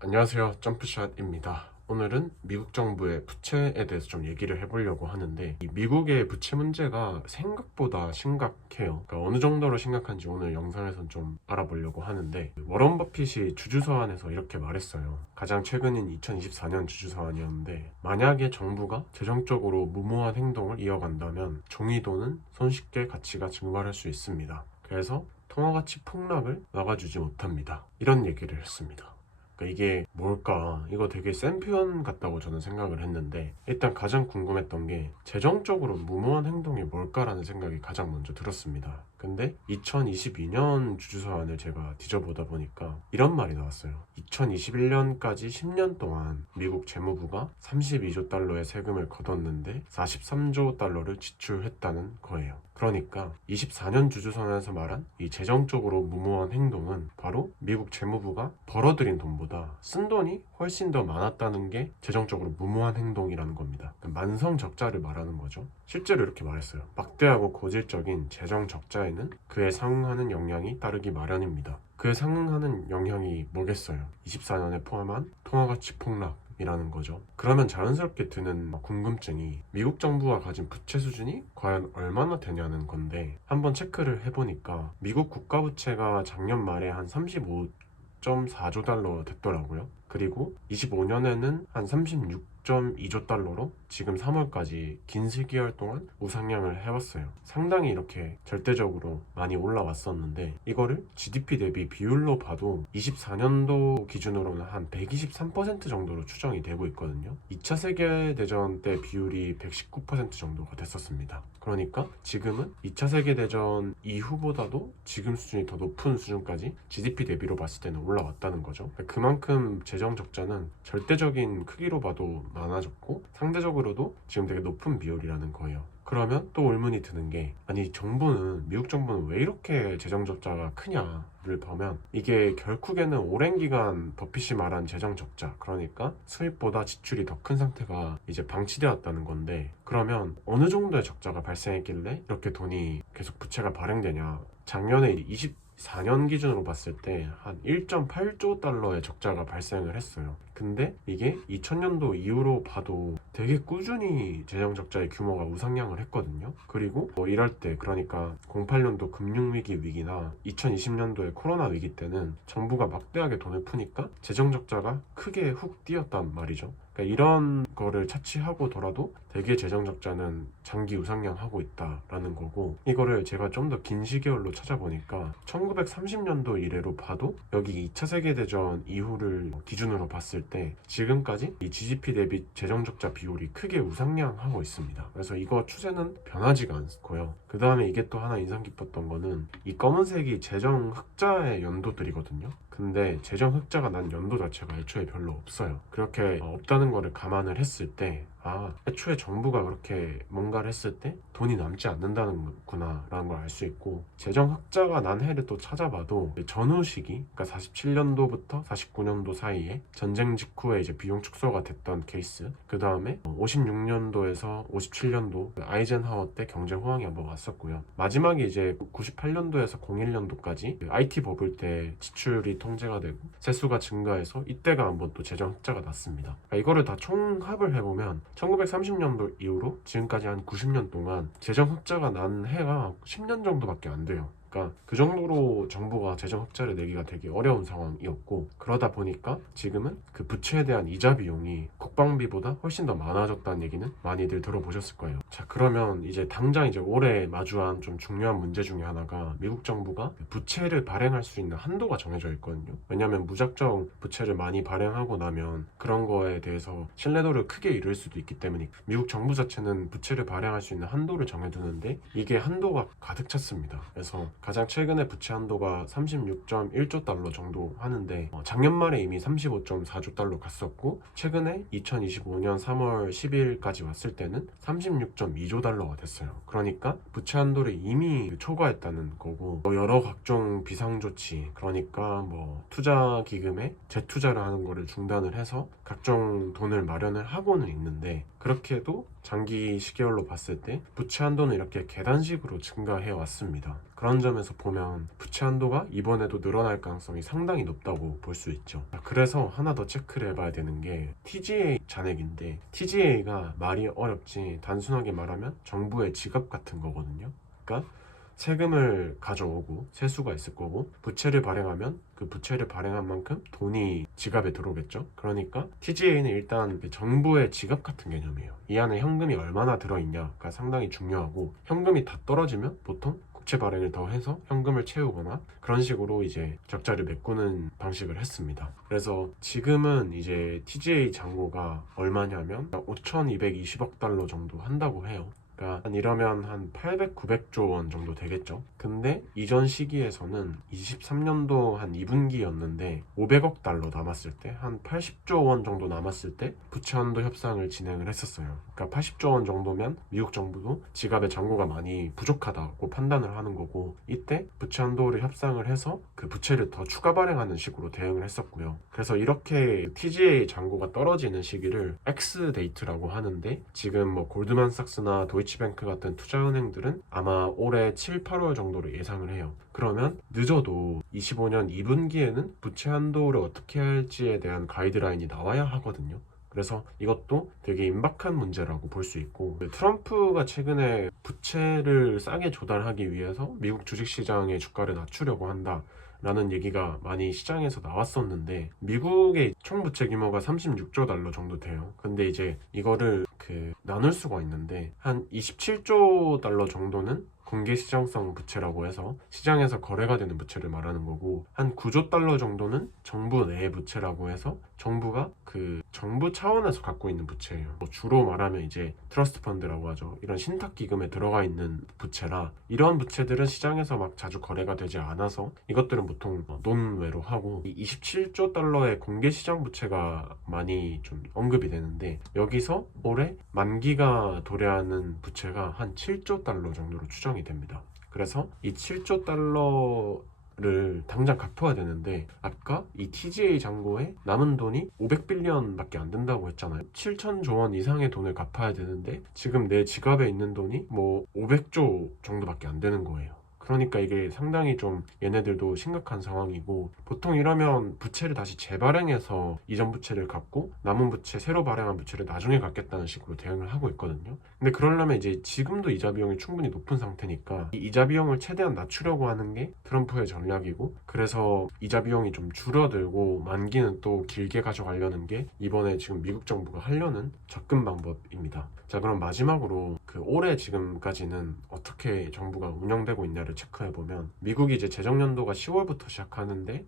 안녕하세요. 점프샷입니다. 오늘은 미국 정부의 부채에 대해서 좀 얘기를 해보려고 하는데, 이 미국의 부채 문제가 생각보다 심각해요. 그러니까 어느 정도로 심각한지 오늘 영상에선 좀 알아보려고 하는데, 워런 버핏이 주주서한에서 이렇게 말했어요. 가장 최근인 2024년 주주서한이었는데, 만약에 정부가 재정적으로 무모한 행동을 이어간다면 종이돈은 손쉽게 가치가 증발할 수 있습니다. 그래서 통화가치 폭락을 막아주지 못합니다. 이런 얘기를 했습니다. 그러니까 이게 뭘까? 이거 되게 센 표현 같다고 저는 생각을 했는데, 일단 가장 궁금했던 게 재정적으로 무모한 행동이 뭘까라는 생각이 가장 먼저 들었습니다. 근데 2022년 주주서한을 제가 뒤져보다 보니까 이런 말이 나왔어요. 2021년까지 10년 동안 미국 재무부가 32조 달러의 세금을 걷었는데 43조 달러를 지출했다는 거예요. 그러니까 24년 주주선언에서 말한 이 재정적으로 무모한 행동은 바로 미국 재무부가 벌어들인 돈보다 쓴 돈이 훨씬 더 많았다는 게 재정적으로 무모한 행동이라는 겁니다. 그러니까 만성 적자를 말하는 거죠. 실제로 이렇게 말했어요. 막대하고 고질적인 재정 적자에는 그에 상응하는 영향이 따르기 마련입니다. 그에 상응하는 영향이 뭐겠어요? 24년에 포함한 통화가치 폭락 이라는 거죠. 그러면 자연스럽게 드는 궁금증이 미국 정부가 가진 부채 수준이 과연 얼마나 되냐는 건데, 한번 체크를 해보니까 미국 국가부채가 작년 말에 한 35.4조 달러 됐더라고요. 그리고 25년에는 한 36.2조 달러로 지금 3월까지 긴 시기열 동안 우상향을 해왔어요. 상당히 이렇게 절대적으로 많이 올라왔었는데, 이거를 GDP 대비 비율로 봐도 24년도 기준으로는 한 123% 정도로 추정이 되고 있거든요. 2차 세계대전 때 비율이 119% 정도가 됐었습니다. 그러니까 지금은 2차 세계대전 이후보다도 지금 수준이 더 높은 수준까지 GDP 대비로 봤을 때는 올라왔다는 거죠. 그만큼 재정 적자는 절대적인 크기로 봐도 많아졌고, 상대적으로도 지금 되게 높은 비율이라는 거예요. 그러면 또 의문이 드는 게, 아니 미국 정부는 왜 이렇게 재정 적자가 크냐를 보면, 이게 결국에는 오랜 기간 버핏이 말한 재정 적자, 그러니까 수입보다 지출이 더 큰 상태가 이제 방치되었다는 건데, 그러면 어느 정도의 적자가 발생했길래 이렇게 돈이 계속 부채가 발행되냐. 작년에 24년 기준으로 봤을 때 한 1.8조 달러의 적자가 발생을 했어요. 근데 이게 2000년도 이후로 봐도 되게 꾸준히 재정 적자의 규모가 우상향을 했거든요. 그리고 이럴 때, 그러니까 08년도 금융위기 위기나 2020년도의 코로나 위기 때는 정부가 막대하게 돈을 푸니까 재정 적자가 크게 훅 뛰었단 말이죠. 그러니까 이런 거를 차치하고더라도 되게 재정 적자는 장기 우상향하고 있다라는 거고, 이거를 제가 좀 더 긴 시계열로 찾아보니까 1930년도 이래로 봐도 여기 2차 세계대전 이후를 기준으로 봤을 때 지금까지 이 GDP 대비 재정 적자 비율이 크게 우상향하고 있습니다. 그래서 이거 추세는 변하지가 않고요. 그 다음에 이게 또 하나 인상 깊었던 거는 이 검은색이 재정 흑자의 연도들이거든요. 근데 재정 흑자가 난 연도 자체가 애초에 별로 없어요. 그렇게 없다는 거를 감안을 했을 때, 애초에 정부가 그렇게 뭔가를 했을 때 돈이 남지 않는다는 거구나 라는 걸 알 수 있고, 재정 흑자가 난 해를 또 찾아봐도 전후 시기, 그러니까 47년도부터 49년도 사이에 전쟁 직후에 이제 비용 축소가 됐던 케이스, 그 다음에 56년도에서 57년도 아이젠하워 때 경제 호황이 한번 왔었고요. 마지막에 이제 98년도에서 01년도까지 IT 버블 때 지출이 통제가 되고 세수가 증가해서 이때가 한번 또 재정 흑자가 났습니다. 그러니까 이거를 다 총합을 해보면 1930년도 이후로 지금까지 한 90년 동안 재정 흑자가 난 해가 10년 정도밖에 안 돼요. 그러니까 그 정도로 정부가 재정 흑자를 내기가 되게 어려운 상황이었고, 그러다 보니까 지금은 그 부채에 대한 이자 비용이 국방비보다 훨씬 더 많아졌다는 얘기는 많이들 들어보셨을 거예요. 자, 그러면 이제 당장 이제 올해 마주한 좀 중요한 문제 중에 하나가, 미국 정부가 부채를 발행할 수 있는 한도가 정해져 있거든요. 왜냐하면 무작정 부채를 많이 발행하고 나면 그런 거에 대해서 신뢰도를 크게 잃을 수도 있기 때문에 미국 정부 자체는 부채를 발행할 수 있는 한도를 정해두는데, 이게 한도가 가득 찼습니다. 그래서 가장 최근에 부채 한도가 36.1조 달러 정도 하는데, 작년 말에 이미 35.4조 달러 갔었고, 최근에 2025년 3월 10일까지 왔을 때는 36.2조 달러가 됐어요. 그러니까 부채 한도를 이미 초과했다는 거고, 여러 각종 비상조치, 그러니까 투자 기금에 재투자를 하는 거를 중단을 해서 각종 돈을 마련을 하고는 있는데, 그렇게 해도 장기 시계열로 봤을 때 부채 한도는 이렇게 계단식으로 증가해 왔습니다. 그런 점에서 보면 부채 한도가 이번에도 늘어날 가능성이 상당히 높다고 볼 수 있죠. 그래서 하나 더 체크를 해봐야 되는 게 TGA 잔액인데, TGA가 말이 어렵지 단순하게 말하면 정부의 지갑 같은 거거든요. 그러니까 세금을 가져오고 세수가 있을 거고, 부채를 발행하면 그 부채를 발행한 만큼 돈이 지갑에 들어오겠죠. 그러니까 TGA는 일단 정부의 지갑 같은 개념이에요. 이 안에 현금이 얼마나 들어있냐가 상당히 중요하고, 현금이 다 떨어지면 보통 국채 발행을 더 해서 현금을 채우거나 그런 식으로 이제 적자를 메꾸는 방식을 했습니다. 그래서 지금은 이제 TGA 잔고가 얼마냐면 5,220억 달러 정도 한다고 해요. 그러니까 이러면 한 800, 900조 원 정도 되겠죠. 근데 이전 시기에서는 23년도 한 2분기였는데 500억 달러 남았을 때, 한 80조 원 정도 남았을 때 부채 한도 협상을 진행을 했었어요. 그러니까 80조 원 정도면 미국 정부도 지갑에 잔고가 많이 부족하다고 판단을 하는 거고, 이때 부채 한도를 협상을 해서 그 부채를 더 추가 발행하는 식으로 대응을 했었고요. 그래서 이렇게 TGA 잔고가 떨어지는 시기를 X 데이트라고 하는데, 지금 뭐 골드만삭스나 도이치뱅크 같은 투자은행들은 아마 올해 7, 8월 정도로 예상을 해요. 그러면 늦어도 25년 2분기에는 부채 한도를 어떻게 할지에 대한 가이드라인이 나와야 하거든요. 그래서 이것도 되게 임박한 문제라고 볼 수 있고, 트럼프가 최근에 부채를 싸게 조달하기 위해서 미국 주식시장의 주가를 낮추려고 한다 라는 얘기가 많이 시장에서 나왔었는데, 미국의 총 부채 규모가 36조 달러 정도 돼요. 근데 이제 이거를 나눌 수가 있는데, 한 27조 달러 정도는 공개시장성 부채라고 해서 시장에서 거래가 되는 부채를 말하는 거고, 한 9조 달러 정도는 정부 내 부채라고 해서 정부가 정부 차원에서 갖고 있는 부채예요. 주로 말하면 이제 트러스트 펀드라고 하죠. 이런 신탁 기금에 들어가 있는 부채라, 이런 부채들은 시장에서 막 자주 거래가 되지 않아서 이것들은 보통 논외로 하고, 이 27조 달러의 공개시장 부채가 많이 좀 언급이 되는데, 여기서 올해 만기가 도래하는 부채가 한 7조 달러 정도로 추정이 됩니다. 그래서 이 7조 달러를 당장 갚아야 되는데, 아까 이 TGA 잔고에 남은 돈이 500빌리언밖에 안 된다고 했잖아요. 7천조 원 이상의 돈을 갚아야 되는데 지금 내 지갑에 있는 돈이 뭐 500조 정도밖에 안 되는 거예요. 그러니까 이게 상당히 좀 얘네들도 심각한 상황이고, 보통 이러면 부채를 다시 재발행해서 이전 부채를 갚고 남은 부채, 새로 발행한 부채를 나중에 갚겠다는 식으로 대응을 하고 있거든요. 근데 그러려면 이제 지금도 이자 비용이 충분히 높은 상태니까 이 이자 비용을 최대한 낮추려고 하는 게 트럼프의 전략이고, 그래서 이자 비용이 좀 줄어들고 만기는 또 길게 가져가려는 게 이번에 지금 미국 정부가 하려는 접근 방법입니다. 자, 그럼 마지막으로 올해 지금까지는 어떻게 정부가 운영되고 있냐를 체크해보면, 미국이 이제 재정연도가 10월부터 시작하는데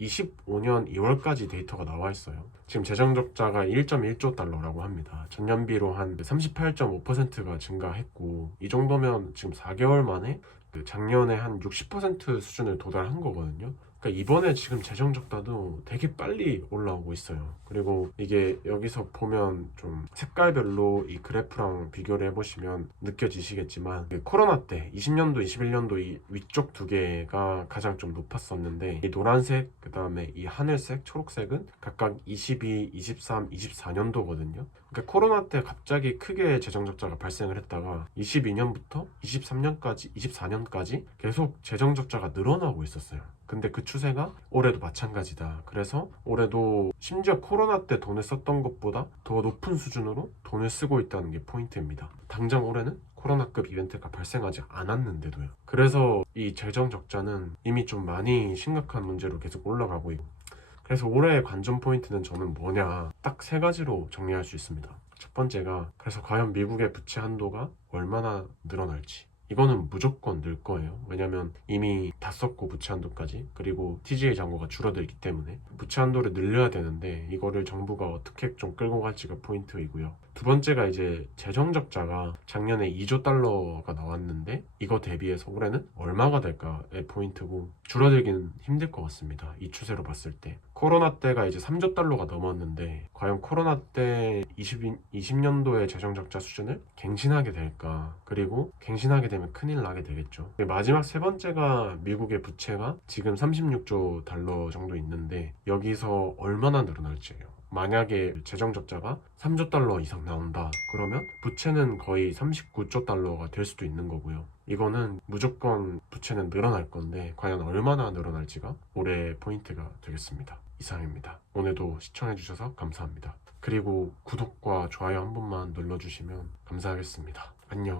25년 2월까지 데이터가 나와 있어요. 지금 재정적자가 1.1조 달러라고 합니다. 전년비로 한 38.5%가 증가했고, 이 정도면 지금 4개월 만에 작년에 한 60% 수준을 도달한 거거든요. 그러니까 이번에 지금 재정적자도 되게 빨리 올라오고 있어요. 그리고 이게 여기서 보면 좀 색깔별로 이 그래프랑 비교를 해보시면 느껴지시겠지만, 코로나 때 20년도, 21년도 이 위쪽 두 개가 가장 좀 높았었는데, 이 노란색, 그 다음에 이 하늘색, 초록색은 각각 22, 23, 24년도거든요. 그러니까 코로나 때 갑자기 크게 재정적자가 발생을 했다가 22년부터 23년까지, 24년까지 계속 재정적자가 늘어나고 있었어요. 근데 그 추세가 올해도 마찬가지다. 그래서 올해도 심지어 코로나 때 돈을 썼던 것보다 더 높은 수준으로 돈을 쓰고 있다는 게 포인트입니다. 당장 올해는 코로나급 이벤트가 발생하지 않았는데도요. 그래서 이 재정 적자는 이미 좀 많이 심각한 문제로 계속 올라가고 있고, 그래서 올해의 관전 포인트는 저는 뭐냐, 딱 세 가지로 정리할 수 있습니다. 첫 번째가, 그래서 과연 미국의 부채 한도가 얼마나 늘어날지. 이거는 무조건 늘 거예요. 왜냐면 이미 다 썼고 부채 한도까지, 그리고 TGA 잔고가 줄어들기 때문에 부채 한도를 늘려야 되는데, 이거를 정부가 어떻게 좀 끌고 갈지가 포인트이고요. 두 번째가 이제 재정 적자가 작년에 2조 달러가 나왔는데 이거 대비해서 올해는 얼마가 될까의 포인트고, 줄어들기는 힘들 것 같습니다. 이 추세로 봤을 때. 코로나 때가 이제 3조 달러가 넘었는데 과연 코로나 때 20년도의 재정 적자 수준을 갱신하게 될까? 그리고 갱신하게 되면 큰일 나게 되겠죠. 마지막 세 번째가 미국의 부채가 지금 36조 달러 정도 있는데 여기서 얼마나 늘어날지예요. 만약에 재정 적자가 3조 달러 이상 나온다 그러면 부채는 거의 39조 달러가 될 수도 있는 거고요. 이거는 무조건 부채는 늘어날 건데 과연 얼마나 늘어날지가 올해 포인트가 되겠습니다. 이상입니다. 오늘도 시청해주셔서 감사합니다. 그리고 구독과 좋아요 한 번만 눌러주시면 감사하겠습니다. 안녕.